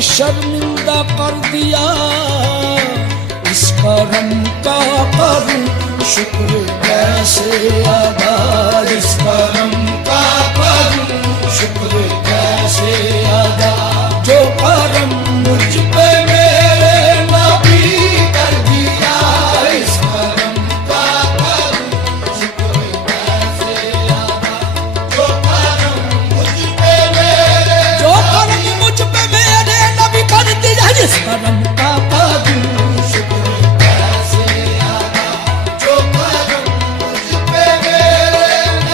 शर्मिंदा कर दिया, इस करम का करूं शुक्र कैसे अदा, इस करम का करूं शुक्र कैसे अदा। जो करम मुझ पे मेरे नबी कर दिया, इस करम का करूं शुक्र कैसे अदा। जो करम मुझ पे मेरे, जो करम मुझ पे मेरे नबी कर दिया, इस करम का करूं शुक्र कैसे अदा। जो करम मुझ पे मेरे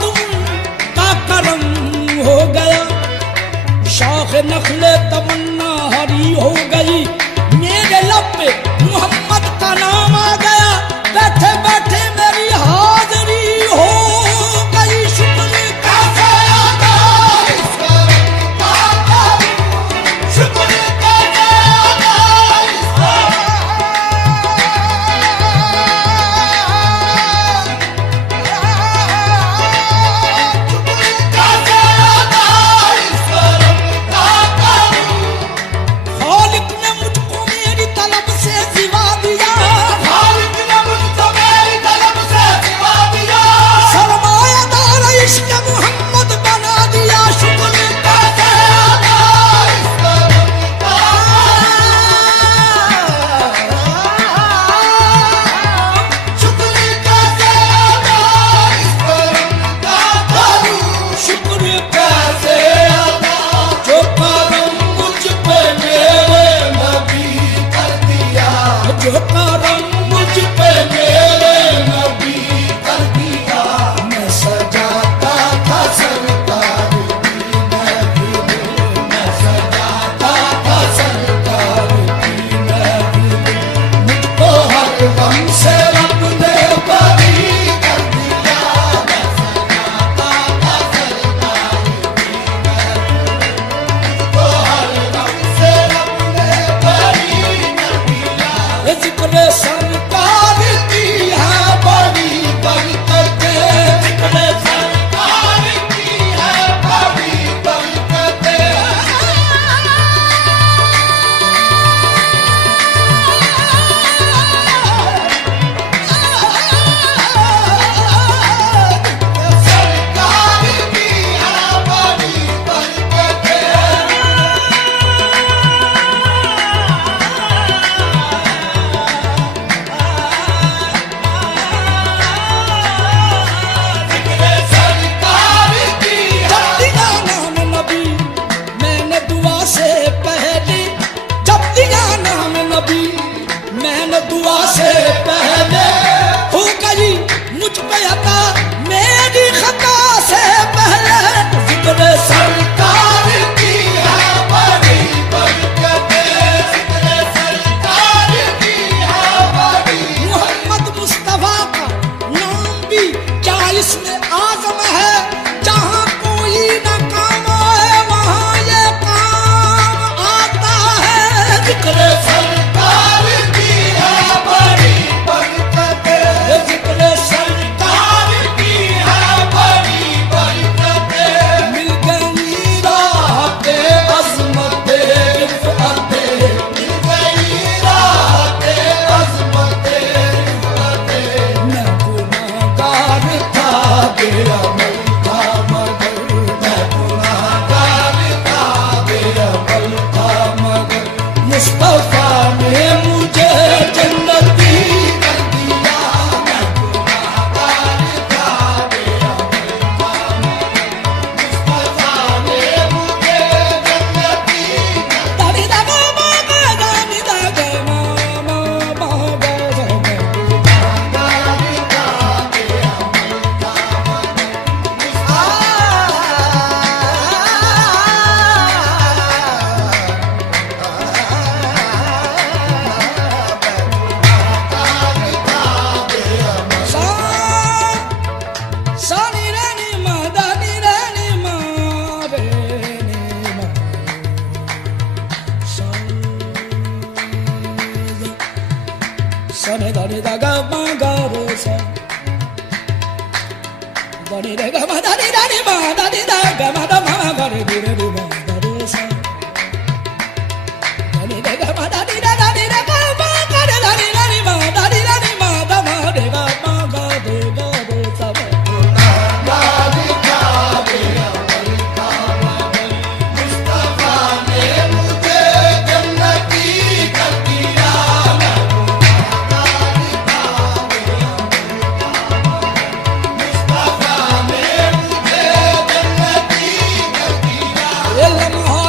तुम का करम हो गया, शाख नखले तमन्ना हरी हो गई, मेरे लब पे मोहम्मद का नाम आ गया, बैठे बैठे मेरी हाजिरी हो गई। शुक्र कैसे अदा इस करम का करूं, शुक्र कैसे अदा इस खालिक ने मुझको मेरी तलब से सिवा दिया, खालिक ने मुझको मेरी तलब से सिवा दिया, सरमायादार इश्क मोहम्मद बना दिया। शुक्र कैसे अदा इस करम का, शुक्र कैसे अदा इस करम का करूं, शुक्र कैसे अदा जो करम मुझ पे मेरे नबी कर दिया, जो करम मुझ पे मेरे नबी कर दिया। मैं सजाता था सरकार की महफिल, मैं सजाता था सरकार की महफिल, मुझको हर गम से रब ने बरी कर दिया। मैं सजाता था सरकार की महफिल, मुझको हर गम से रब ने बरी कर दिया। ये जिक्र सरकार की है बड़ी बरकतें, जिक्र सरकार की है बड़ी बरकतें। सरकार की है बड़ी बरकतें। सरकार की जब दिया नाम नबी मैंने दुआ से पहले, जब दिया नाम नबी मैंने दुआ से पहले, हो गई मुझ पे अता मेरी खता से पहले। जिक्र सरकार की है बड़ी बरकतें, जिक्र सरकार की है बड़ी। मोहम्मद मुस्तफा का नाम भी क्या इसमें आजम है, जहाँ कोई न काम आए वहाँ ये काम आता है। जिक्र सरकार की है बड़ी बरकतें, जिक्र सरकार की है बड़ी बरकतें। मिल गई राहते अज़मते रिफ़अते, मिल गई राहते अज़मते रिफ़अते। मैं गुनाहगार था बेअमल था मगर, मैं गुनाहगार था बेअमल था मगर, मुस्तफा ने मुझे जन्नती कर दिया। मैं गुनाहगार था बेअमल था मगर, मुस्तफा ने मुझे जन्नती कर दिया। दानी दागा मामा दानी दागा मामा मामा दागा, गुनाहगार था बेअमल था सानी रानी मा दानी रानी मा रे नी मा सने दानी दागा मा गा रे सा, दानी दागा मा दानी दानी मा दानी दागा मा दा मा गा रे दी रे दी मा गा रे सा, दानी दागा मा दानी दा दानी दागा मा गा रे दानी दानी मा दानी दानी मा दा मा रे गा मा गा रे गा रे सा। गुनाहगार था बेअमल था मगर, मुस्तफा ने मुझे जन्नती कर दिया। मैं गुनाहगार था बेअमल था मगर, मुस्तफा ने मुझे जन्नती कर दिया। ये लम्हा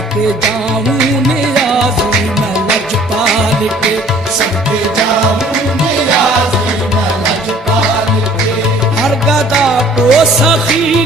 सबके जाऊं नियाज़ी मैं लजपाल के, सबके जाऊं नियाज़ी मैं लजपाल के। हर गदा को सखी